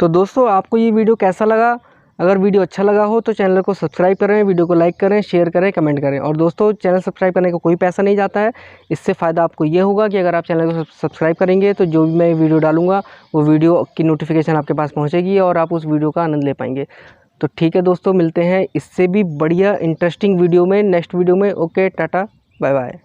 तो दोस्तों आपको ये वीडियो कैसा लगा? अगर वीडियो अच्छा लगा हो तो चैनल को सब्सक्राइब करें, वीडियो को लाइक करें, शेयर करें, कमेंट करें। और दोस्तों चैनल सब्सक्राइब करने का कोई पैसा नहीं जाता है। इससे फ़ायदा आपको ये होगा कि अगर आप चैनल को सब्सक्राइब करेंगे तो जो भी मैं वीडियो डालूँगा वो वीडियो की नोटिफिकेशन आपके पास पहुँचेगी और आप उस वीडियो का आनंद ले पाएंगे। तो ठीक है दोस्तों, मिलते हैं इससे भी बढ़िया इंटरेस्टिंग वीडियो में नेक्स्ट वीडियो में। Okay, tata, bye bye.